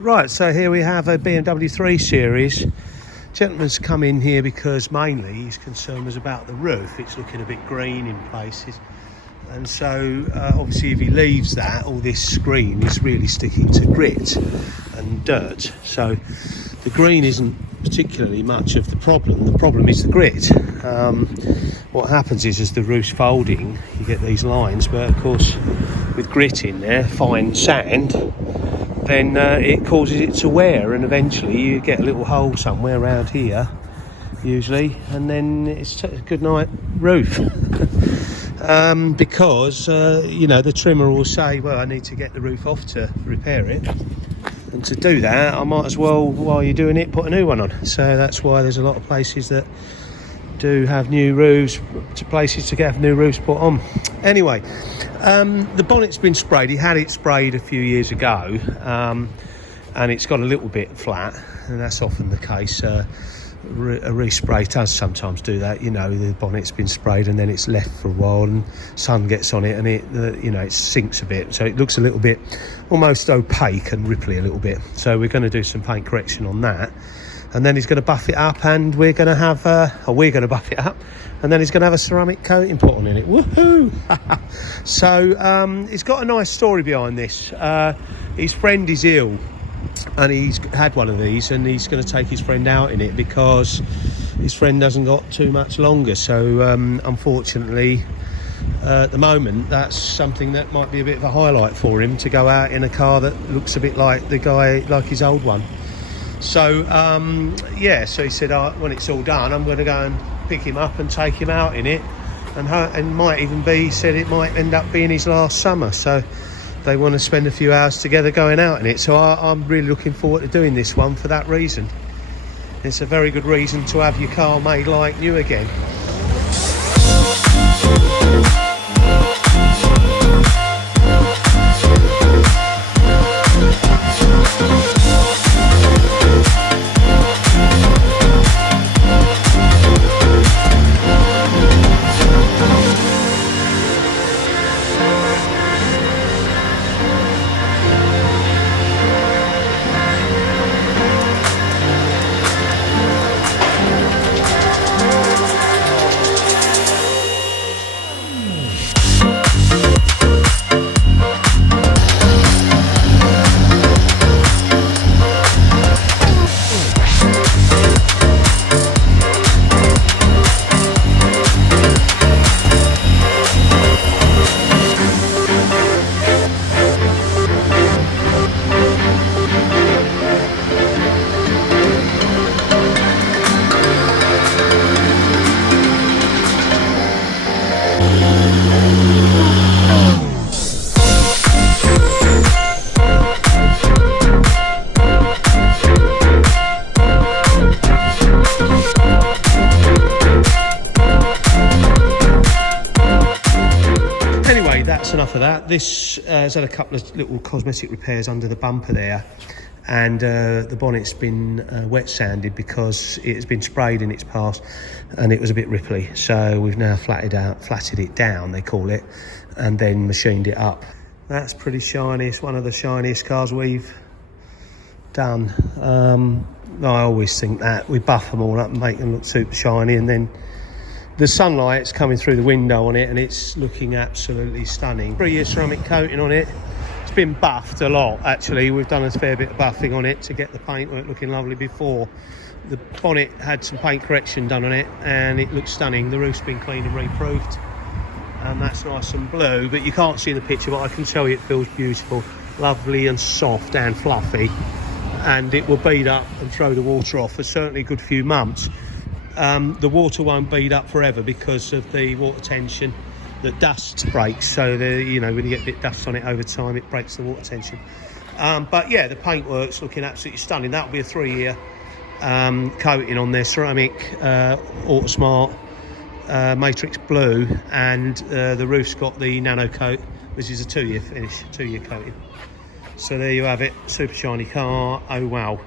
Right, so here we have a BMW 3 Series. Gentleman's come in here because mainly his concern was about the roof. It's looking a bit green in places. And so obviously if he leaves that, all this screen is really sticking to grit and dirt. So the green isn't particularly much of the problem. The problem is the grit. What happens is as the roof's folding, you get these lines, but of course with grit in there, fine sand, then it causes it to wear, and eventually you get a little hole somewhere around here usually, and then it's a good night roof. Because you know, the trimmer will say, well, I need to get the roof off to repair it, and to do that I might as well, while you're doing it, put a new one on. So that's why there's a lot of places that do have new roofs, to places to get new roofs put on. Anyway, the bonnet's been sprayed. He had it sprayed a few years ago, and it's got a little bit flat, and that's often the case. A respray does sometimes do that. You know, the bonnet's been sprayed and then it's left for a while, and sun gets on it, and it you know, it sinks a bit, so it looks a little bit almost opaque and ripply a little bit. So we're going to do some paint correction on that, and then he's going to buff it up, and we're going to have we're going to buff it up, and then he's going to have a ceramic coating put on in it. Woohoo! So it's got a nice story behind this. His friend is ill, and he's had one of these, and he's going to take his friend out in it because his friend hasn't got too much longer. So unfortunately at the moment that's something that might be a bit of a highlight for him, to go out in a car that looks a bit like the guy, like his old one. So yeah, so he said, when it's all done, I'm going to go and pick him up and take him out in it, and might even be, he said it might end up being his last summer. So they want to spend a few hours together going out in it. So I'm really looking forward to doing this one for that reason. It's a very good reason to have your car made like new again. That's enough of that. This has had a couple of little cosmetic repairs under the bumper there, and the bonnet's been wet sanded because it has been sprayed in its past and it was a bit ripply. So we've now flatted it down, they call it, and then machined it up. That's pretty shiny. It's one of the shiniest cars we've done. I always think that we buff them all up and make them look super shiny, and then the sunlight's coming through the window on it and it's looking absolutely stunning. 3-year ceramic coating on it. It's been buffed a lot, actually. We've done a fair bit of buffing on it to get the paintwork looking lovely before. The bonnet had some paint correction done on it and it looks stunning. The roof's been cleaned and reproofed, and that's nice and blue, but you can't see in the picture, but I can tell you it feels beautiful, lovely and soft and fluffy, and it will bead up and throw the water off for certainly a good few months. The water won't bead up forever because of the water tension. The dust breaks, so you know, when you get a bit of dust on it over time, it breaks the water tension. But yeah, the paintwork's looking absolutely stunning. That'll be a 3-year coating on their ceramic Autosmart matrix blue, and the roof's got the nano coat, which is a 2-year finish, 2-year coating. So there you have it, super shiny car. Oh wow.